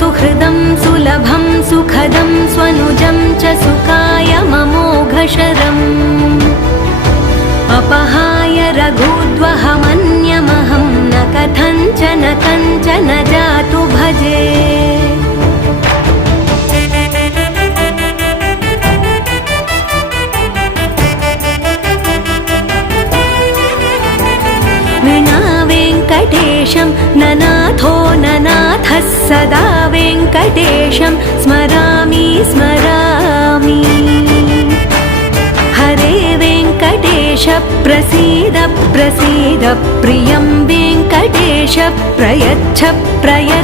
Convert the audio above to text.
सुहृदं सुलभं सुखदं स्वनुजं च सुखाय ममोघशरम् अपहाय रघुद्वहमन्यमहं न कथञ्चन जातु भजे। विना वेङ्कटेशं ननाथो ननाथः सदा वेङ्कटेशं स्मरामि स्मरामि। हरे वेङ्कटेश प्रसीद प्रसीद प्रियं वेङ्कटेश प्रयच्छ प्रयच्छ।